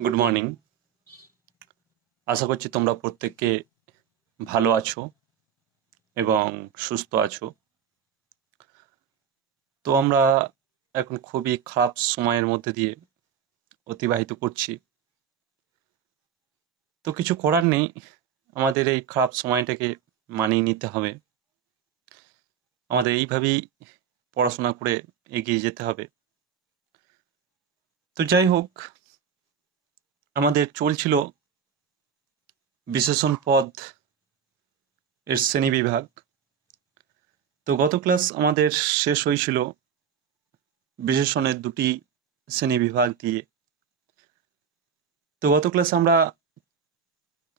Good morning. আশা করছি তোমরা প্রত্যেকে ভালো আছো এবং সুস্থ আছো। তো আমরা এখন খুবই খারাপ সময়ের মধ্যে দিয়ে অতিবাহিত করছি। তো কিছু করার নেই, আমাদের এই খারাপ সময়টাকে মানিয়ে নিতে হবে। আমাদের এইভাবেই পড়াশোনা করে এগিয়ে যেতে হবে। তো যাই হোক, আমাদের চলছিল বিশেষণ পদ এর শ্রেণীবিভাগ। তো গত ক্লাস আমাদের শেষ হয়েছিল বিশেষণের দুটি শ্রেণীবিভাগ দিয়ে। তো গত ক্লাসে আমরা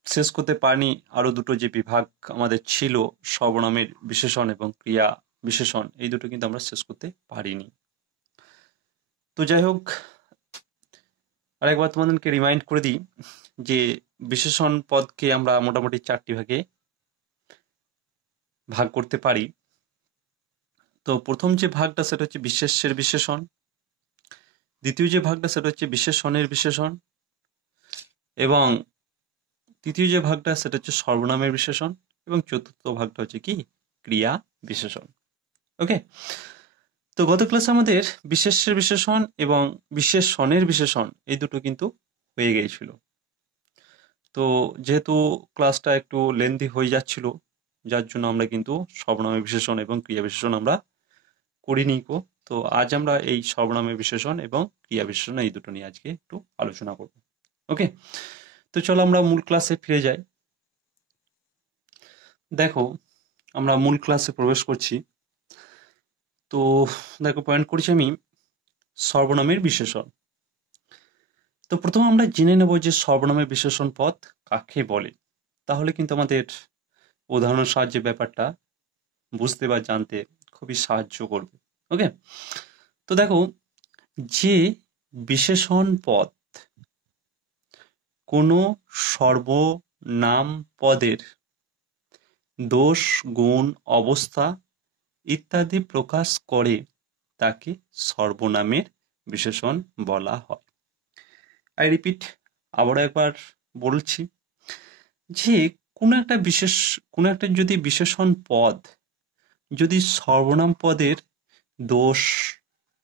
শেষ করতে পারিনি আরো দুটো যে বিভাগ আমাদের ছিল, সর্বনামের বিশেষণ এবং ক্রিয়া বিশেষণ, এই দুটো কিন্তু আমরা শেষ করতে পারিনি। তো যাই হোক, আরেকবার তোমাদেরকে রিমাইন্ড করে দিই যে বিশেষণ পদকে আমরা মোটামুটি চারটি ভাগে ভাগ করতে পারি। তো প্রথম যে ভাগটা সেটা হচ্ছে বিশেষ্যের বিশেষণ, দ্বিতীয় যে ভাগটা সেটা হচ্ছে বিশেষণের বিশেষণ, এবং তৃতীয় যে ভাগটা সেটা হচ্ছে সর্বনামের বিশেষণ, এবং চতুর্থ ভাগটা হচ্ছে কি ক্রিয়া বিশেষণ। ওকে, তো গত ক্লাসে আমাদের বিশেষ্যের বিশেষণ এবং বিশেষণের বিশেষণ এই দুটো কিন্তু হয়ে গিয়েছিল। তো যেহেতু ক্লাসটা একটু লেন্দি হয়ে যাচ্ছিল, যার জন্য আমরা কিন্তু সর্বনামের বিশেষণ এবং ক্রিয়া বিশেষণ আমরা করিনি গো। তো আজ আমরা এই সর্বনামের বিশেষণ এবং ক্রিয়া বিশেষণ এই দুটো নিয়ে আজকে একটু আলোচনা করব। ওকে, তো চলো আমরা মূল ক্লাসে ফিরে যাই। দেখো, আমরা মূল ক্লাসে প্রবেশ করছি। তো দেখো, পয়েন্ট করেছি আমি সর্বনামের বিশেষণ। তো প্রথমে আমরা জেনে নেব যে সর্বনামের বিশেষণ পদ কাকে বলে। তাহলে কিন্তু আমাদের উদাহরণের সাহায্যে ব্যাপারটা বুঝতে বা জানতে খুবই সাহায্য করবে। ওকে, তো দেখো, যে বিশেষণ পদ কোনো সর্বনাম পদের দোষ, গুণ, অবস্থা ইত্যাদি প্রকাশ করে তাকে সর্বনামের বিশেষণ বলা হয়। আই রিপিট, আবারও একবার বলছি যে কোনো একটা যদি বিশেষণ পদ যদি সর্বনাম পদের দোষ,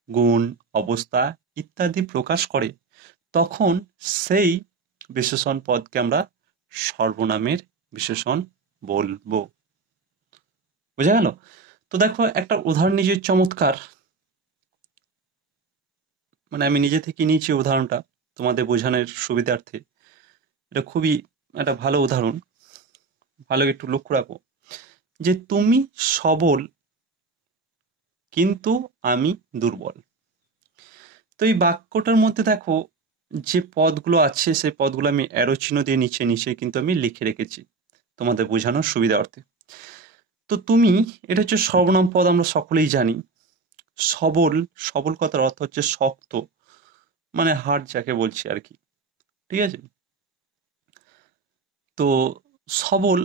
গুণ, অবস্থা ইত্যাদি প্রকাশ করে, তখন সেই বিশেষণ পদকে আমরা সর্বনামের বিশেষণ বলবো। বোঝা গেল? তো দেখো, একটা উদাহরণ নিজের চমৎকার, মানে আমি নিজে থেকে নিয়েছি উদাহরণটা তোমাদের বোঝানোর সুবিধার্থে। এটা খুবই একটা ভালো উদাহরণ, ভালো একটু লক্ষ্য রাখো যে তুমি সবল কিন্তু আমি দুর্বল। তো এই বাক্যটার মধ্যে দেখো যে পদগুলো আছে সেই পদগুলো আমি অ্যারো চিহ্ন দিয়ে নিচে নিচে কিন্তু আমি লিখে রেখেছি তোমাদের বোঝানোর সুবিধার্থে। তো তুমি, এটা হচ্ছে সর্বনাম পদ, আমরা সকলেই জানি। সবল, সবল কথার অর্থ হচ্ছে শক্ত, মানে হার্ড যাকে বলছি আর কি, ঠিক আছে? তো সবল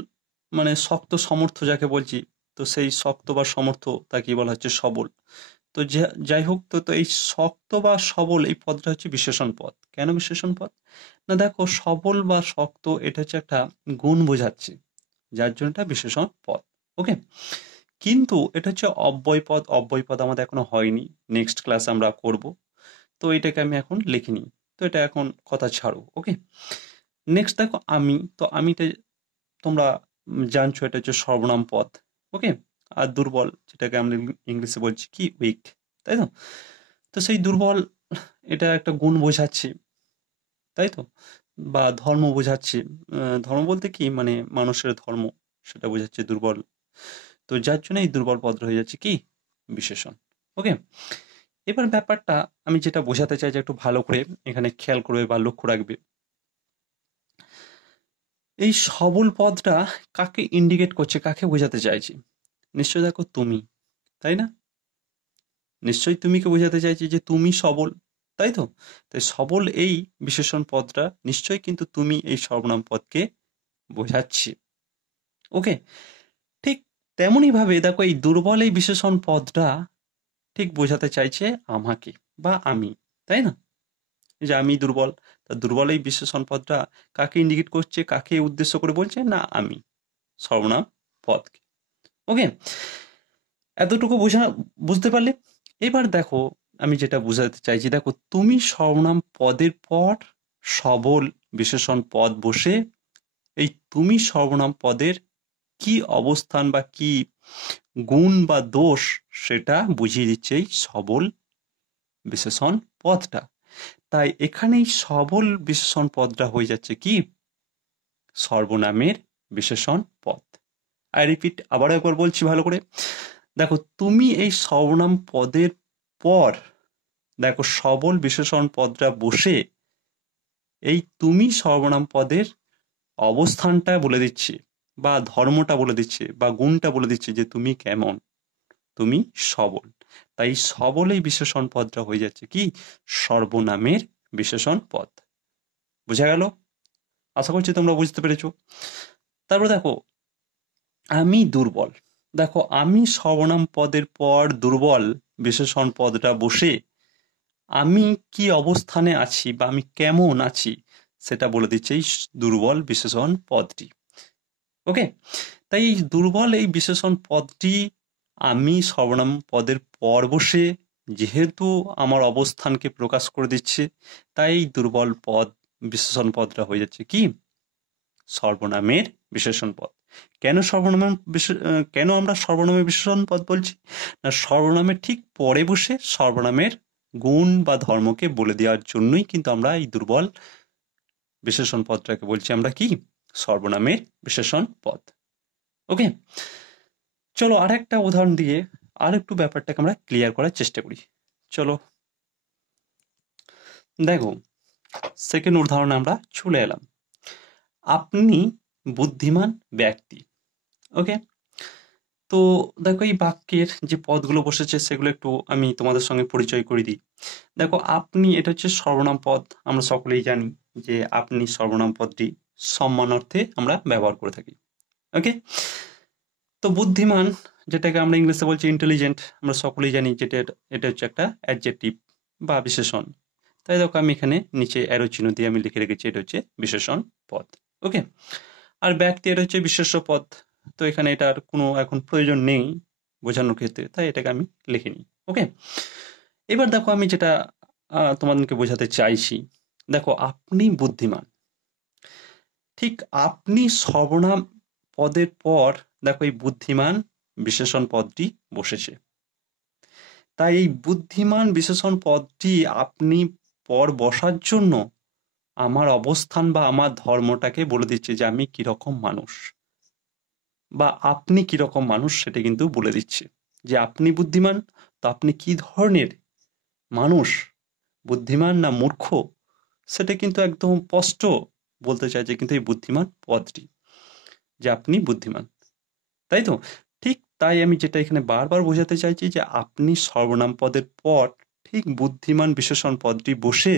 মানে শক্ত, সমর্থ যাকে বলছি, তো সেই শক্ত বা সমর্থ তাকে বলা হচ্ছে সবল। তো যাই হোক, তো তো এই শক্ত বা সবল এই পদটা হচ্ছে বিশেষণ পদ। কেন বিশেষণ পদ? না দেখো, সবল বা শক্ত এটা হচ্ছে একটা গুণ বোঝাচ্ছে, যার জন্য এটা বিশেষণ পদ। ওকে, কিন্তু এটা হচ্ছে অব্যয় পদ। অব্যয় পদ আমাদের এখনো হয়নি, নেক্সট ক্লাস আমরা করব। তো এটাকে আমি এখন লিখিনি, তো এটা এখন কথা ছাড়ো। ওকে, নেক্সট দেখো আমি, তো আমিটা তোমরা জানছো এটা হচ্ছে সর্বনাম পদ। ওকে, আর দুর্বল যেটাকে আমরা ইংলিশে বলছি কি উইক, তাই তো? তো সেই দুর্বল এটা একটা গুণ বোঝাচ্ছে, তাই তো? বা ধর্ম বোঝাচ্ছে। ধর্ম বলতে কি, মানে মানুষের ধর্ম, সেটা বোঝাচ্ছে দুর্বল। তো যার জন্য এই দুর্বল পদটা হয়ে যাচ্ছে কি বিশেষণ। ওকে, এবার ব্যাপারটা আমি যেটা বোঝাতে চাই যে একটু ভালো করে এখানে খেয়াল করবে বা লক্ষ্য রাখবে। এই সবল পদটা কাকে ইন্ডিকেট করছে, কাকে বোঝাতে চাইছি? নিশ্চয় দেখো তুমি, তাই না? নিশ্চয়ই তুমিকে বোঝাতে চাইছি যে তুমি সবল, তাই তো? তাই সবল এই বিশেষণ পদটা নিশ্চয়ই কিন্তু তুমি এই সর্বনাম পদকে বোঝাচ্ছি। ওকে, ঠিক তেমনই ভাবে দেখো, এই দুর্বল এই বিশেষণ পদটা ঠিক বোঝাতে চাইছে আমাকে বা আমি, তাই না? যে আমি দুর্বল, তা দুর্বল এই বিশেষণ পদটা কাকে ইন্ডিকেট করছে, কাকে উদ্দেশ্য করে বলছে? না আমি, সর্বনাম পদকে। ওকে, এতটুকু বুঝতে পারলে? এবার দেখো আমি যেটা বুঝাতে চাইছি, দেখো তুমি সর্বনাম পদের পর সবল বিশেষণ পদ বসে এই তুমি সর্বনাম পদের কি অবস্থান বা কি গুণ বা দোষ সেটা বুঝিয়ে দিচ্ছে এই সবল বিশেষণ পদটা। তাই এখানেই সবল বিশেষণ পদটা হয়ে যাচ্ছে কি সর্বনামের বিশেষণ পদ। আই রিপিট, আবার একবার বলছি ভালো করে। দেখো তুমি এই সর্বনাম পদের পর দেখো সবল বিশেষণ পদটা বসে এই তুমি সর্বনাম পদের অবস্থানটা বলে দিচ্ছে বা ধর্মটা বলে দিচ্ছে বা গুণটা বলে দিচ্ছে যে তুমি কেমন, তুমি সবল। তাই সবল এই বিশেষণ পদটা হয়ে যাচ্ছে কি সর্বনামের বিশেষণ পদ। বুঝা গেল? আশা করছি তোমরা বুঝতে পেরেছো। তারপর দেখো আমি দুর্বল, দেখো আমি সর্বনাম পদের পর দুর্বল বিশেষণ পদটা বসে আমি কি অবস্থানে আছি বা আমি কেমন আছি সেটা বলে দিচ্ছে এই দুর্বল বিশেষণ পদটি। ওকে, তাই এই দুর্বল এই বিশেষণ পদটি আমি সর্বনাম পদের পর বসে যেহেতু আমার অবস্থানকে প্রকাশ করে দিচ্ছে, তাই এই দুর্বল পদ বিশেষণ পদটা হয়ে যাচ্ছে কি সর্বনামের বিশেষণ পদ। কেন কেন আমরা সর্বনামের বিশেষণ পদ বলছি? না, সর্বনামের ঠিক পরে বসে সর্বনামের গুণ বা ধর্মকে বলে দেওয়ার জন্যই কিন্তু আমরা এই দুর্বল বিশেষণ পদটাকে বলছি আমরা কি সর্বনামের বিশেষণ পদ। ওকে, চলো আর একটা উদাহরণ দিয়ে আর একটু ব্যাপারটাকে আমরা ক্লিয়ার করার চেষ্টা করি। চলো দেখো সেকেন্ড উদাহরণে আমরা চলে এলাম। আপনি বুদ্ধিমান ব্যক্তি। ওকে, তো দেখো এই বাক্যের যে পদগুলো বসেছে সেগুলো একটু আমি তোমাদের সঙ্গে পরিচয় করে দিই। দেখো আপনি, এটা হচ্ছে সর্বনাম পদ। আমরা সকলেই জানি যে আপনি সর্বনাম পদটি সম্মানার্থে আমরা ব্যবহার করে থাকি। ওকে, তো বুদ্ধিমান যেটাকে আমরা ইংলিশে বলছি ইন্টেলিজেন্ট, আমরা সকলেই জানি যেটা এটা হচ্ছে একটা অ্যাডজেক্টিভ বা বিশেষণ। তাই দেখো আমি এখানে নিচে অ্যারো চিহ্ন দিয়ে আমি লিখে রেখেছি এটা হচ্ছে বিশেষণ পদ। ওকে, আর ব্যক্তি এটা হচ্ছে বিশেষ্য পদ। তো এখানে এটার কোনো এখন প্রয়োজন নেই বোঝানোর ক্ষেত্রে, তাই এটাকে আমি লিখে নিই। ওকে, এবার দেখো আমি যেটা তোমাদেরকে বোঝাতে চাইছি, দেখো আপনি বুদ্ধিমান, ঠিক আপনি সর্বনাম পদের পর দেখো এই বুদ্ধিমান বিশেষণ পদটি বসেছে। তাই এই বুদ্ধিমান বিশেষণ পদটি আপনি পর বসার জন্য আমার অবস্থান বা আমার ধর্মটাকে বলে দিচ্ছে যে আমি কিরকম মানুষ বা আপনি কিরকম মানুষ সেটা কিন্তু বলে দিচ্ছে। যে আপনি বুদ্ধিমান, তো আপনি কি ধরনের মানুষ, বুদ্ধিমান না মূর্খ, সেটা কিন্তু একদম স্পষ্ট বলতে চাইছে কিন্তু এই বুদ্ধিমান পদটি, যে আপনি বুদ্ধিমান। তাই তো? ঠিক তাই আমি যেটা এখানে বারবার বোঝাতে চাইছি যে আপনি সর্বনাম পদের পর ঠিক বুদ্ধিমান বিশেষণ পদটি বসে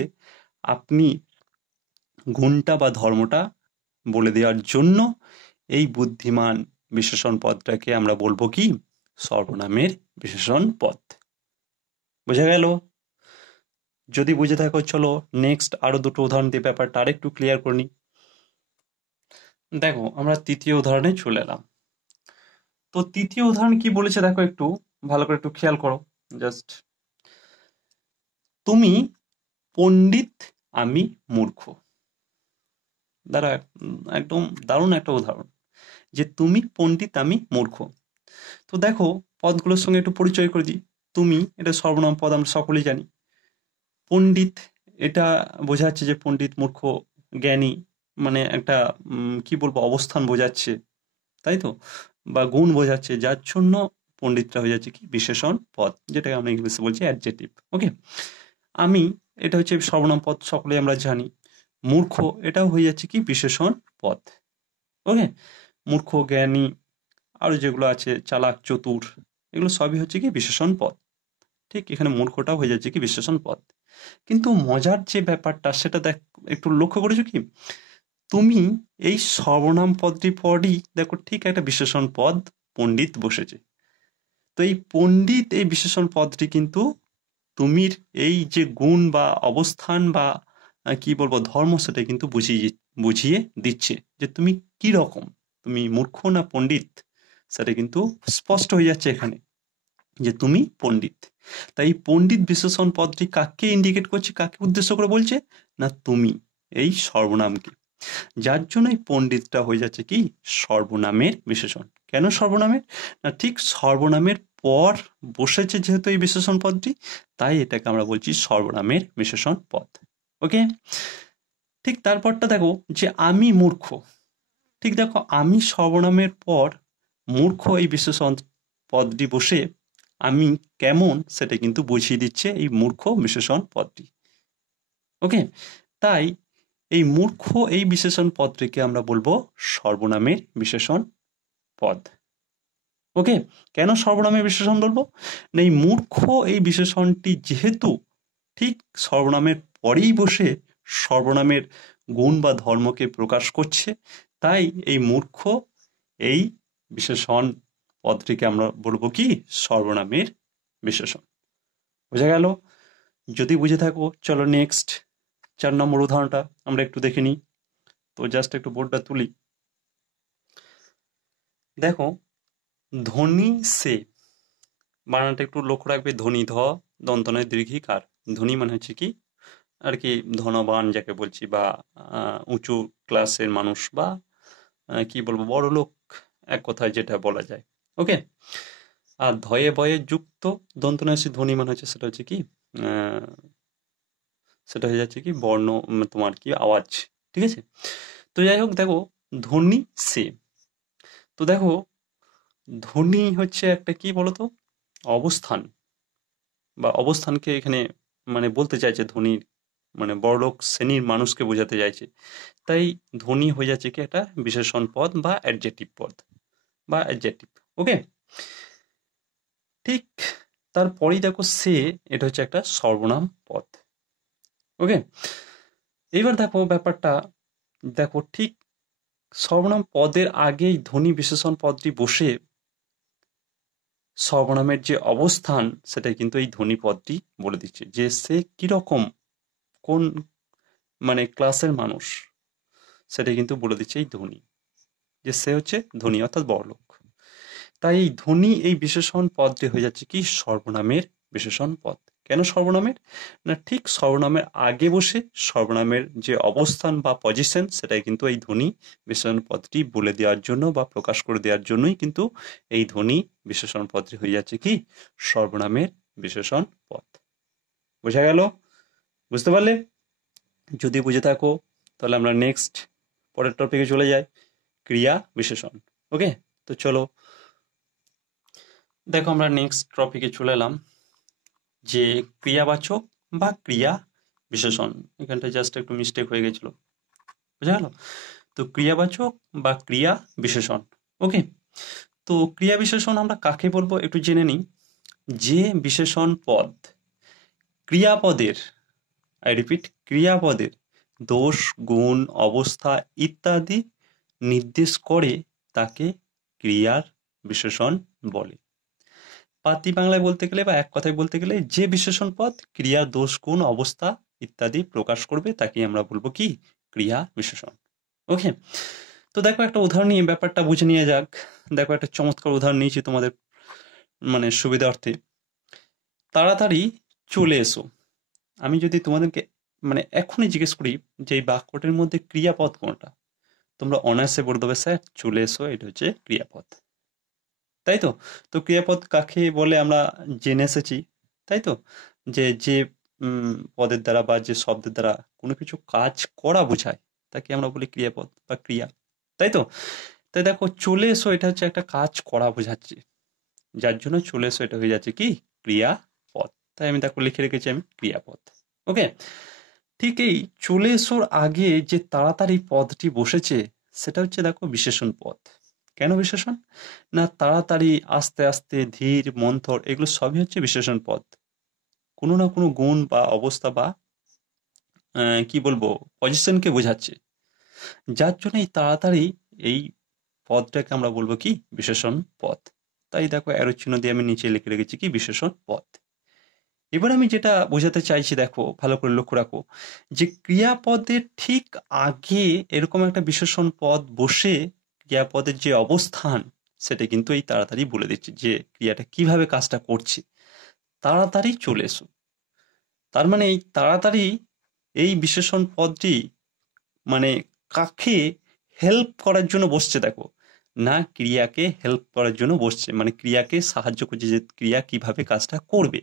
আপনি গুণটা বা ধর্মটা বলে দেওয়ার জন্য এই বুদ্ধিমান বিশেষণ পদটাকে আমরা বলবো কি সর্বনামের বিশেষণ পদ। বোঝা গেল? যদি বুঝে থাকো চলো নেক্সট আরো দুটো উদাহরণ দিয়ে ব্যাপারটা আরেকটু ক্লিয়ার করে নিই। দেখো আমরা তৃতীয় উদাহরণে চলে এলাম। তো তৃতীয় উদাহরণ কি বলেছে দেখো একটু ভালো করে একটু খেয়াল করো। জাস্ট, তুমি পণ্ডিত, আমি মূর্খ। দাঁড়া, একদম দারুণ একটা উদাহরণ যে তুমি পণ্ডিত, আমি মূর্খ। তো দেখো পদগুলোর সঙ্গে একটু পরিচয় করে দিই। তুমি এটা সর্বনাম পদ, আমরা সকলেই জানি। পণ্ডিত এটা বোঝাচ্ছে যে পণ্ডিত, মূর্খ, জ্ঞানী, মানে একটা কি বলবো অবস্থান বোঝাচ্ছে, তাই তো, বা গুণ বোঝাচ্ছে, যার জন্য পণ্ডিতটা হয়ে যাচ্ছে কি বিশেষণ পদ, যেটাকে আমরা ইংলিশে বলছি অ্যাডজেক্টিভ। ওকে, আমি এটা হচ্ছে সর্বনাম পদ, সকলে আমরা জানি। মূর্খ এটাও হয়ে যাচ্ছে কি বিশেষণ পদ। ওকে, মূর্খ, জ্ঞানী, আরো যেগুলো আছে চালাক, চতুর, এগুলো সবই হচ্ছে কি বিশেষণ পদ। ঠিক এখানে মূর্খটাও হয়ে যাচ্ছে কি বিশেষণ পদ। কিন্তু মজার যে ব্যাপারটা সেটা দেখ, একটু লক্ষ্য করেছো কি, তুমি এই সর্বনাম পদটি পরই দেখো ঠিক একটা বিশেষণ পদ পণ্ডিত বসেছে। তো এই পণ্ডিত এই বিশেষণ পদটি কিন্তু তুমির এই যে গুণ বা অবস্থান বা কি বলবো ধর্ম সেটা কিন্তু বুঝিয়ে দিচ্ছে যে তুমি কি রকম, তুমি মূর্খ না পণ্ডিত, সেটা কিন্তু স্পষ্ট হয়ে যাচ্ছে এখানে যে তুমি পণ্ডিত। তাই এই পণ্ডিত বিশেষণ পদটি কাকে ইন্ডিকেট করছে, কাকে উদ্দেশ্য করে বলছে, না তুমি, এই সর্বনামকে। যার জন্য এই পণ্ডিতটা হয়ে যাচ্ছে কি সর্বনামের বিশেষণ। কেন সর্বনামের, না ঠিক সর্বনামের পর বসেছে যেহেতু এই বিশেষণ পদটি, তাই এটাকে আমরা বলছি সর্বনামের বিশেষণ পদ। ওকে, ঠিক তারপরটা দেখো যে আমি মূর্খ। ঠিক দেখো আমি সর্বনামের পর মূর্খ এই বিশেষণ পদটি বসে আমি কেমন সেটা কিন্তু বুঝিয়ে দিচ্ছে এই মূর্খ বিশেষণ পদটি। ওকে, তাই এই মূর্খ এই বিশেষণ পদটিকে আমরা বলবো সর্বনামের বিশেষণ পদ। ওকে, কেন সর্বনামের বিশেষণ বলবো, না এই মূর্খ এই বিশেষণটি যেহেতু ঠিক সর্বনামের পরেই বসে সর্বনামের গুণ বা ধর্মকে প্রকাশ করছে, তাই এই মূর্খ এই বিশেষণ পদটিকে আমরা বলবো কি সর্বনামের বিশেষণ। বোঝা গেল? যদি বুঝে থাকো চলো নেক্সট 4 নম্বর উদাহরণটা আমরা একটু দেখে নিই। তো জাস্ট একটু বোর্ডটা তুলি। দেখো ধনী সে, বানানটা একটু লক্ষ্য রাখবে, ধনী ধ দন্তনয় দীর্ঘিকার। ধনী মানে হচ্ছে কি আর কি ধনবান যাকে বলছি, বা উঁচু ক্লাসের মানুষ, বা কি বলবো বড় লোক, এক কথায় যেটা বলা যায়। ওকে, আর ধয়ে বয়ে যুক্ত দন্তনয় ধনী মানে হচ্ছে সেটা হচ্ছে কি সেটা হয়ে যাচ্ছে কি বর্ণ, তোমার কি আওয়াজ। ঠিক আছে, তো যাই হোক দেখো ধ্বনি সে। তো দেখো ধ্বনি হচ্ছে একটা কি বলতো অবস্থান, বা অবস্থানকে এখানে মানে বলতে চাইছে ধনীর, মানে বড়লোক শ্রেণীর মানুষকে বোঝাতে চাইছে। তাই ধনী হয়ে যাচ্ছে কি একটা বিশেষণ পদ বা অ্যাডজেক্টিভ পদ বা অ্যাডজেক্টিভ। ওকে, ঠিক তারপরেই দেখো সে, এটা হচ্ছে একটা সর্বনাম পদ। ওকে, এইবার দেখো ব্যাপারটা, দেখো ঠিক সর্বনাম পদের আগেই ধ্বনি বিশেষণ পদটি বসে সর্বনামের যে অবস্থান সেটা কিন্তু এই ধ্বনি পদটি বলে দিচ্ছে যে সে কিরকম, কোন মানে ক্লাসের মানুষ, সেটা কিন্তু বলে দিচ্ছে এই ধ্বনি, যে সে হচ্ছে ধনী অর্থাৎ বড়লোক। তাই এই ধনী এই বিশেষণ পদটি হয়ে যাচ্ছে কি সর্বনামের বিশেষণ পদ। কেন সর্বনামের, না ঠিক সর্বনামের আগে বসে সর্বনামের যে অবস্থান বা পজিশন সেটাই কিন্তু এই ধ্বনি বিশেষণ পদটি বলে দেওয়ার জন্য বা প্রকাশ করে দেওয়ার জন্যই কিন্তু এই ধ্বনি বিশেষণ পদটি হয়ে যাচ্ছে কি সর্বনামের বিশেষণ পদ। বোঝা গেল? বুঝতে পারলে? যদি বুঝে থাকো তাহলে আমরা নেক্সট পরের টপিকে চলে যাই, ক্রিয়া বিশেষণ। ওকে, তো চলো দেখো আমরা নেক্সট টপিকে চলে এলাম, যে ক্রিয়াবাচক বা ক্রিয়া বিশেষণ। এখানটা জাস্ট একটু মিস্টেক হয়ে গেছিল, বুঝা গেল? তো ক্রিয়াবাচক বা ক্রিয়া বিশেষণ। ওকে, তো ক্রিয়া বিশেষণ আমরা কাকে বলবো একটু জেনে নিই। যে বিশেষণ পদ ক্রিয়াপদের, আই রিপিট ক্রিয়াপদের দোষ গুণ অবস্থা ইত্যাদি নির্দেশ করে তাকে ক্রিয়ার বিশেষণ বলে। পাতি বাংলায় বলতে গেলে বা এক কথায় বলতে গেলে যে বিশেষণ পদ ক্রিয়া দোষ গুণ অবস্থা ইত্যাদি প্রকাশ করবে তাকে আমরা বলবো কি ক্রিয়া বিশেষণ। ওকে, তো দেখো একটা উদাহরণ নিয়ে ব্যাপারটা বুঝে নিয়ে যাক। দেখো একটা চমৎকার উদাহরণ নিয়েছি তোমাদের মানে সুবিধার্থে। তাড়াতাড়ি চলে এসো। আমি যদি তোমাদেরকে মানে এখনই জিজ্ঞেস করি যে এই বাক্যটির মধ্যে ক্রিয়াপদ কোনটা, তোমরা অনায়াসে বলে দেবে স্যার চলে এসো এটা হচ্ছে ক্রিয়াপদ। তাই তো? তো ক্রিয়াপদ কাকে বলে আমরা জেনে এসেছি, তাই তো? যে যে পদের দ্বারা বা যে শব্দের দ্বারা কোনো কিছু কাজ করা বোঝায় তাকে আমরা বলি ক্রিয়াপদ বা ক্রিয়া, তাই তো? তাই দেখো চলে এসো এটা হচ্ছে একটা কাজ করা বোঝাচ্ছে, যার জন্য চলে এসো এটা হয়ে যাচ্ছে কি ক্রিয়াপদ। তাই আমি দেখো লিখে রেখেছি আমি ক্রিয়াপদ। ওকে, ঠিক এই চলে এসোর আগে যে তাড়াতাড়ি পদটি বসেছে সেটা হচ্ছে দেখো বিশেষণ পদ। কেন বিশেষণ, না তাড়াতাড়ি আস্তে আস্তে ধীর মন্থর এগুলো সবই হচ্ছে বিশেষণ পদ, কোনো না কোনো গুণ বা অবস্থা বা কি বলবো পজিশনকে বোঝাচ্ছে, যার জন্য এই তাড়াতাড়ি এই পদটাকে আমরা বলবো কি বিশেষণ পদ। তাই দেখো অ্যারো চিহ্ন দিয়ে আমি নিচে লিখে রেখেছি কি বিশেষণ পদ। এবার আমি যেটা বোঝাতে চাইছি, দেখো ভালো করে লক্ষ্য রাখো, যে ক্রিয়াপদের ঠিক আগে এরকম একটা বিশেষণ পদ বসে ক্রিয়াপদের যে অবস্থান সেটা কিন্তু এই তাড়াতাড়ি বলে দিচ্ছে যে ক্রিয়াটা কিভাবে কাজটা করছে। তাড়াতাড়ি চলে এসো। তার মানে এই তাড়াতাড়ি এই বিশেষণ পদটি মানে কাকে হেল্প করার জন্য বসছে, দেখো না ক্রিয়াকে হেল্প করার জন্য বসছে, মানে ক্রিয়াকে সাহায্য করছে যে ক্রিয়া কিভাবে কাজটা করবে।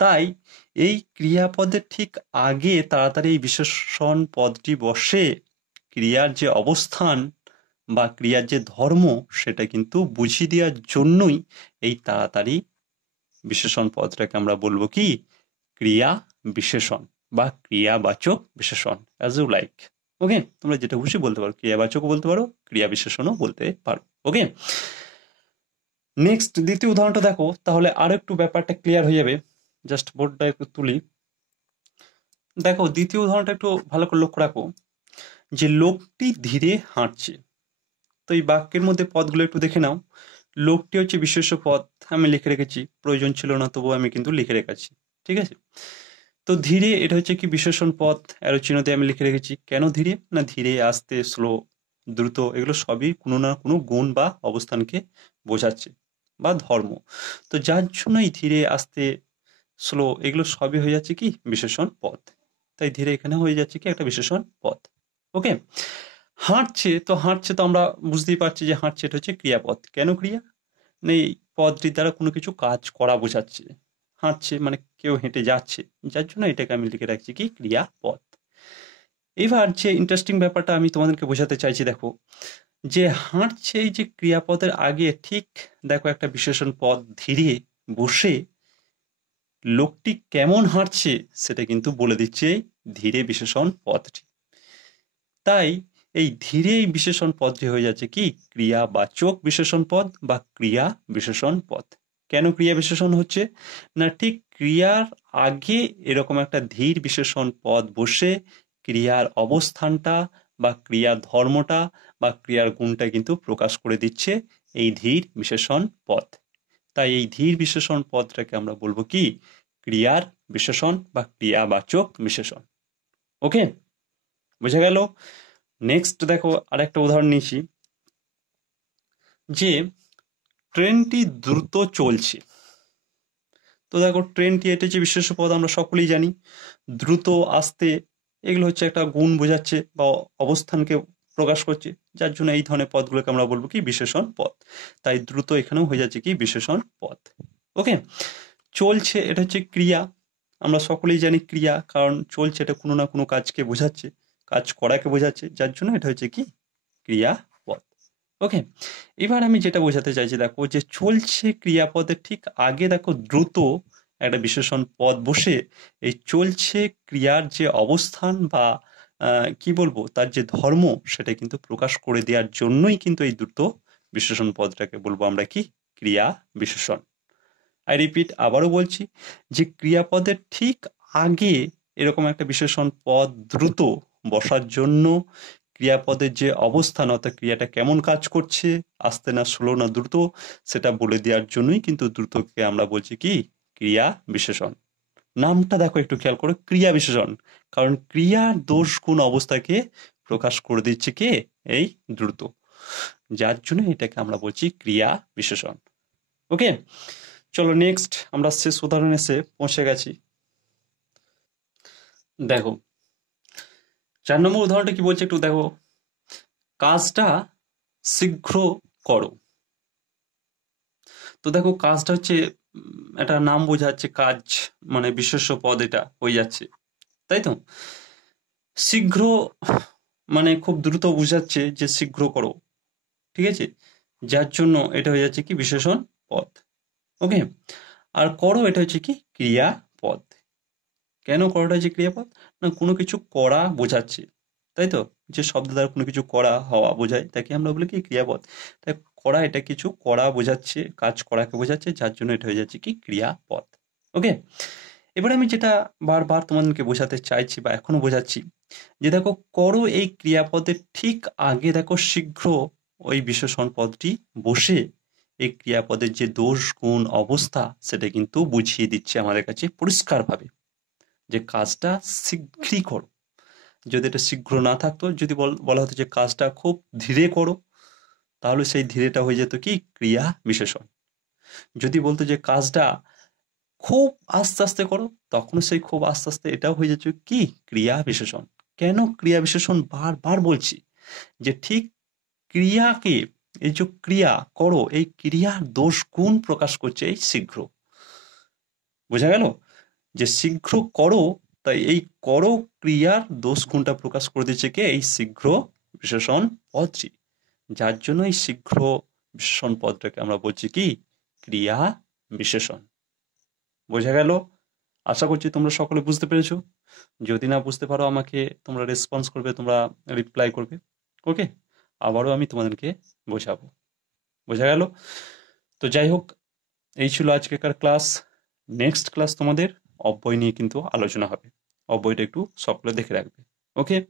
তাই এই ক্রিয়াপদের ঠিক আগে তাড়াতাড়ি এই বিশেষণ পদটি বসে ক্রিয়ার যে অবস্থান বা ক্রিয়ার যে ধর্ম সেটা কিন্তু বুঝিয়ে দেওয়ার জন্যই এই তাড়াতাড়ি বিশেষণ পদটাকে আমরা বলবো কি ক্রিয়া বিশেষণ বা ক্রিয়াবাচক বিশেষণ, অ্যাজ ইউ লাইক। ওকে, তোমরা যেটা খুশি বলতে পারো, ক্রিয়াবাচকও বলতে পারো, ক্রিয়া বিশেষণও বলতে পারো। ওকে, নেক্সট দ্বিতীয় উদাহরণটা দেখো, তাহলে আরো একটু ব্যাপারটা ক্লিয়ার হয়ে যাবে। জাস্ট বোর্ডটা একটু তুলি। দেখো দ্বিতীয় উদাহরণটা একটু ভালো করে লক্ষ্য রাখো, যে লোকটি ধীরে হাঁটছে। তো এই বাক্যের মধ্যে পদগুলো একটু দেখে নাও। লোকটি হচ্ছে বিশেষ্য পদ, আমি লিখে রেখেছি, প্রয়োজন ছিল না তবুও আমি কিন্তু লিখে রেখেছি। ঠিক আছে, তো ধীরে এটা হচ্ছে কি বিশেষণ পদ, অ্যারো চিহ্ন দিয়ে আমি লিখে রেখেছি। কেন ধীরে? না ধীরে, আস্তে, স্লো, দ্রুত এগুলো সবই কোনো না কোনো গুণ বা অবস্থানকে বোঝাচ্ছে বা ধর্ম। তো যার জন্য এই ধীরে, আস্তে, স্লো এগুলো সবই হয়ে যাচ্ছে কি বিশেষণ পদ। তাই ধীরে এখানে হয়ে যাচ্ছে কি একটা বিশেষণ পদ। ওকে, হাঁটছে, তো হাঁটছে তো আমরা বুঝতেই পারছি যে হাঁটছে এটা হচ্ছে ক্রিয়াপদ। কেন ক্রিয়া? না এই পদটির দ্বারা কোনো কিছু কাজ করা বোঝাচ্ছে। হাঁটছে মানে কেউ হেঁটে যাচ্ছে, যার জন্য এটাকে আমি লিখে রাখছি কি ক্রিয়াপদ। এবার যে ইন্টারেস্টিং ব্যাপারটা আমি তোমাদেরকে বোঝাতে চাইছি, দেখো যে হাঁটছে এই যে ক্রিয়াপদের আগে ঠিক দেখো একটা বিশেষণ পদ ধীরে বসে লোকটি কেমন হাঁটছে সেটা কিন্তু বলে দিচ্ছে এই ধীরে বিশেষণ পদটি। তাই এই ধীরে এই বিশেষণ পদটি হয়ে যাচ্ছে কি ক্রিয়াবাচক বিশেষণ পদ বা ক্রিয়া বিশেষণ পদ। কেন ক্রিয়া বিশেষণ হচ্ছে? না ঠিক ক্রিয়ার আগে এরকম একটা ধীর বিশেষণ পদ বসে ক্রিয়ার অবস্থানটা বা ক্রিয়ার ধর্মটা বা ক্রিয়ার গুণটা কিন্তু প্রকাশ করে দিচ্ছে এই ধীর বিশেষণ পদ। তাই এই ধীর বিশেষণ পদটাকে আমরা বলবো কি ক্রিয়ার বিশেষণ বা ক্রিয়াবাচক বিশেষণ। ওকে, বুঝা গেল? নেক্সট দেখো আরেকটা উদাহরণ নিয়েছি, যে ট্রেনটি দ্রুত চলছে। তো দেখো ট্রেনটি এটা যে বিশেষ্য পদ আমরা সকলেই জানি, দ্রুত, আস্তে এগুলো হচ্ছে একটা গুণ বোঝাচ্ছে বা অবস্থানকে প্রকাশ করছে, যার জন্য এই ধরনের পদগুলোকে আমরা বলবো কি বিশেষণ পদ। তাই দ্রুত এখানেও হয়ে যাচ্ছে কি বিশেষণ পদ। ওকে, চলছে এটা হচ্ছে ক্রিয়া, আমরা সকলেই জানি ক্রিয়া, কারণ চলছে এটা কোনো না কোনো কাজকে বোঝাচ্ছে, কাজ করাকে বোঝাচ্ছে, যার জন্য এটা হচ্ছে কি ক্রিয়াপদ। ওকে, এবার আমি যেটা বোঝাতে চাইছি, দেখো যে চলছে ক্রিয়াপদের ঠিক আগে দেখো দ্রুত একটা বিশেষণ পদ বসে এই চলছে ক্রিয়ার যে অবস্থান বা কি বলবো তার যে ধর্ম সেটা কিন্তু প্রকাশ করে দেওয়ার জন্যই কিন্তু এই দ্রুত বিশেষণ পদটাকে বলবো আমরা কি ক্রিয়া বিশেষণ। আই রিপিট, আবারও বলছি, যে ক্রিয়াপদের ঠিক আগে এরকম একটা বিশেষণ পদ দ্রুত বসার জন্য ক্রিয়াপদের যে অবস্থান অর্থাৎ ক্রিয়াটা কেমন কাজ করছে, আস্তে না স্লো না দ্রুত, সেটা বলে দেওয়ার জন্যই কিন্তু দ্রুতকে আমরা বলছি কি ক্রিয়া বিশেষণ। নামটা দেখো একটু খেয়াল করো, ক্রিয়া বিশেষণ, কারণ ক্রিয়ার দোষ গুণ অবস্থাকে প্রকাশ করে দিচ্ছে কে এই দ্রুত, যার জন্য এটাকে আমরা বলছি ক্রিয়া বিশেষণ। ওকে, চলো নেক্সট আমরা শেষ উদাহরণ এসে পৌঁছে গেছি। দেখো 4 নম্বর উদাহরণটা কি বলছে একটু দেখো, কাজটা শীঘ্র করো। তো দেখো কাজটা হচ্ছে একটা নাম বোঝাচ্ছে কাজ, মানে বিশেষ্য পদ এটা হয়ে যাচ্ছে, তাই তো? শীঘ্র মানে খুব দ্রুত বোঝাচ্ছে যে শীঘ্র করো, ঠিক আছে, যার জন্য এটা হয়ে যাচ্ছে কি বিশেষণ পদ। ওকে, আর করো এটা হচ্ছে কি ক্রিয়াপদ। কেন করাটা হচ্ছে ক্রিয়াপদ? না কোনো কিছু করা বোঝাচ্ছে, তাই তো? যে শব্দ দ্বারা কোনো কিছু করা হওয়া বোঝায় তাকে আমরা বলি কি ক্রিয়াপদ। তাই করা এটা কিছু করা বোঝাচ্ছে, কাজ করাকে বোঝাচ্ছে, যার জন্য এটা হয়ে যাচ্ছে কি ক্রিয়াপদ। ওকে, এবারে আমি যেটা বারবার তোমাদেরকে বোঝাতে চাইছি বা এখনো বোঝাচ্ছি, যে দেখো করো এই ক্রিয়াপদের ঠিক আগে দেখো শীঘ্র ওই বিশেষণ পদটি বসে এই ক্রিয়াপদের যে দোষ গুণ অবস্থা সেটা কিন্তু বুঝিয়ে দিচ্ছে আমাদের কাছে পরিষ্কারভাবে যে কাজটা শীঘ্রই করো। যদি এটা শীঘ্র না থাকতো, যদি বলা হতো যে কাজটা খুব ধীরে করো, তাহলে সেই ধীরেটা হয়ে যেত কি ক্রিয়া বিশেষণ। যদি বলতো যে কাজটা খুব আস্তে আস্তে করো, তখন সেই খুব আস্তে আস্তে এটাও হয়ে যাচ্ছে কি ক্রিয়া বিশেষণ। কেন ক্রিয়া বিশেষণ বারবার বলছি? যে ঠিক ক্রিয়াকে, এই যে ক্রিয়া করো, এই ক্রিয়ার দোষ গুণ প্রকাশ করছে এই শীঘ্র। বোঝা গেল? যে শীঘ্র করো, তাই এই করো ক্রিয়ার দোষ গুণটা প্রকাশ করে দিচ্ছে কে? এই শীঘ্র বিশেষণ পদটি। যার জন্য এই শীঘ্র বিশেষণ পদটাকে আমরা বলছি কি ক্রিয়া বিশেষণ। বোঝা গেল? আশা করছি তোমরা সকলে বুঝতে পেরেছো। যদি না বুঝতে পারো আমাকে তোমরা রেসপন্স করবে, তোমরা রিপ্লাই করবে। ওকে, আবারও আমি তোমাদেরকে বোঝাবো। বোঝা গেল? তো যাই হোক, এই ছিল আজকেকার ক্লাস। নেক্সট ক্লাস তোমাদের অব্যয় নিয়ে কিন্তু আলোচনা হবে। অব্যয়টা একটু সকলে দেখে রাখবে। ওকে,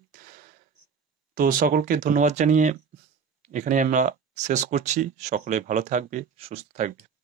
তো সকলকে ধন্যবাদ জানিয়ে এখানে আমরা শেষ করছি। সকলে ভালো থাকবে, সুস্থ থাকবে।